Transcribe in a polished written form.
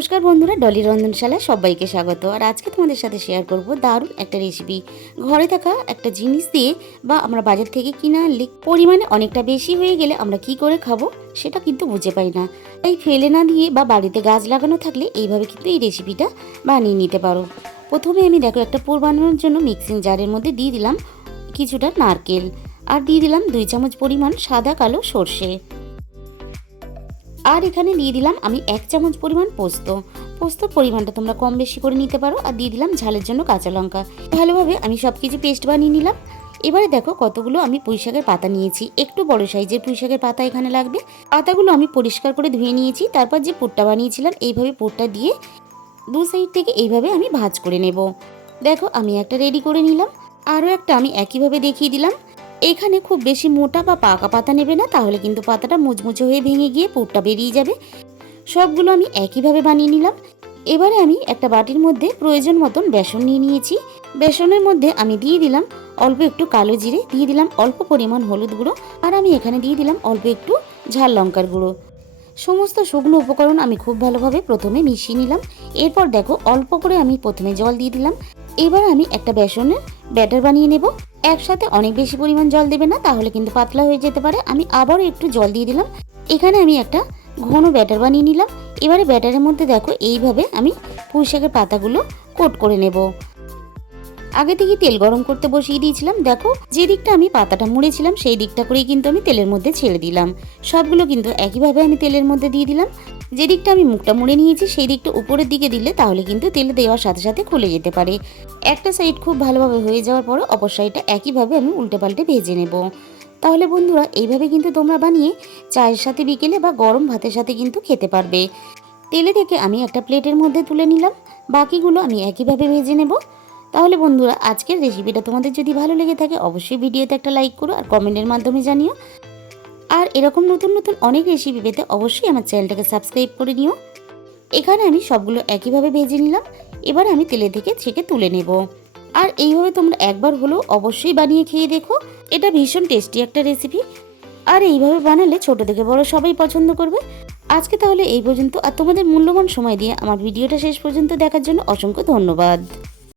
নমস্কার বন্ধুরা, ডলি রন্ধনশালায় সবাইকে স্বাগত। আর আজকে তোমাদের সাথে শেয়ার করব দারুণ একটা রেসিপি। ঘরে থাকা একটা জিনিস দিয়ে বা আমরা বাজার থেকে কিনে আনলে পরিমাণে অনেকটা বেশি হয়ে গেলে আমরা কি করে খাবো সেটা কিন্তু বুঝে পাই না। তাই ফেলে না দিয়ে বা বাড়িতে গাছ লাগানো থাকলে এইভাবে কিন্তু এই রেসিপিটা বানিয়ে নিতে পারো। প্রথমে আমি দেখো একটা পুর বানানোর জন্য মিক্সিং জারের মধ্যে দিয়ে দিলাম কিছুটা নারকেল আর দিয়ে দিলাম 2 চামচ পরিমাণ সাদা কালো সর্ষে। আর এখানে দিয়ে দিলাম আমি 1 চামচ পরিমাণ পোস্তর পরিমাণটা তোমরা কম বেশি করে নিতে পারো। আর দিয়ে দিলাম ঝালের জন্য কাঁচা লঙ্কা। ভালোভাবে আমি সব কিছু পেস্ট বানিয়ে নিলাম। এবারে দেখো কতগুলো আমি পুঁইশাকের পাতা নিয়েছি, একটু বড় সাইজের পুঁইশাকের পাতা এখানে লাগবে। পাতাগুলো আমি পরিষ্কার করে ধুয়ে নিয়েছি। তারপর যে পুরটা বানিয়েছিলাম এইভাবে পুরটা দিয়ে দু সাইড থেকে এইভাবে আমি ভাঁজ করে নেব। দেখো আমি একটা রেডি করে নিলাম, আরও একটা আমি একইভাবে দেখিয়ে দিলাম। এখানে খুব বেশি মোটা বা পাকা পাতা নেবে না, তাহলে কিন্তু পাতাটা মুচমুচে হয়ে ভেঙে গিয়ে পুরটা বেরিয়ে যাবে। সবগুলো আমি একইভাবে বানিয়ে নিলাম। এবারে আমি একটা বাটির মধ্যে প্রয়োজন মতন বেসন নিয়ে নিয়েছি। বেসনের মধ্যে আমি দিয়ে দিলাম অল্প একটু কালো জিরে, দিয়ে দিলাম অল্প পরিমাণ হলুদ গুঁড়ো, আর আমি এখানে দিয়ে দিলাম অল্প একটু ঝাল লঙ্কার গুঁড়ো। সমস্ত শুকনো উপকরণ আমি খুব ভালোভাবে প্রথমে মিশিয়ে নিলাম। এরপর দেখো অল্প করে আমি প্রথমে জল দিয়ে দিলাম। এবার আমি একটা বেসনের ব্যাটার বানিয়ে নেব। একসাথে অনেক বেশি পরিমাণ জল দেবে না, তাহলে কিন্তু পাতলা হয়ে যেতে পারে। আমি আবারও একটু জল দিয়ে দিলাম। এখানে আমি একটা ঘন ব্যাটার বানিয়ে নিলাম। এবারে ব্যাটারের মধ্যে দেখো এইভাবে আমি পুঁইশাকের পাতাগুলো কোট করে নেব। আগে থেকে তেল গরম করতে বসিয়ে দিয়েছিলাম। দেখো যে দিকটা আমি পাতাটা মুড়েছিলাম সেই দিকটা করেই কিন্তু আমি তেলের মধ্যে ছেড়ে দিলাম। সবগুলো কিন্তু একইভাবে আমি তেলের মধ্যে দিয়ে দিলাম। যে দিকটা আমি মুখটা মুড়ে নিয়েছি সেই দিকটা উপরের দিকে দিলে তাহলে কিন্তু তেলে দেওয়ার সাথে সাথে খুলে যেতে পারে। একটা সাইড খুব ভালোভাবে হয়ে যাওয়ার পরে অপর সাইডটা একইভাবে আমি উল্টে পাল্টে ভেজে নেব। তাহলে বন্ধুরা এইভাবে কিন্তু তোমরা বানিয়ে চায়ের সাথে বিকেলে বা গরম ভাতের সাথে কিন্তু খেতে পারবে। তেলে থেকে আমি একটা প্লেটের মধ্যে তুলে নিলাম। বাকিগুলো আমি একইভাবে ভেজে নেব। তাহলে বন্ধুরা আজকের রেসিপিটা তোমাদের যদি ভালো লেগে থাকে অবশ্যই ভিডিওতে একটা লাইক করো আর কমেন্টের মাধ্যমে জানিও। আর এরকম নতুন নতুন অনেক রেসিপি পেতে অবশ্যই আমার চ্যানেলটাকে সাবস্ক্রাইব করে নিও। এখানে আমি সবগুলো একইভাবে ভেজে নিলাম। এবার আমি তেলে থেকে ছেঁকে তুলে নেব। আর এইভাবে তোমরা একবার হলেও অবশ্যই বানিয়ে খেয়ে দেখো। এটা ভীষণ টেস্টি একটা রেসিপি। আর এইভাবে বানালে ছোট থেকে বড় সবাই পছন্দ করবে। আজকে তাহলে এই পর্যন্ত। আর তোমাদের মূল্যবান সময় দিয়ে আমার ভিডিওটা শেষ পর্যন্ত দেখার জন্য অসংখ্য ধন্যবাদ।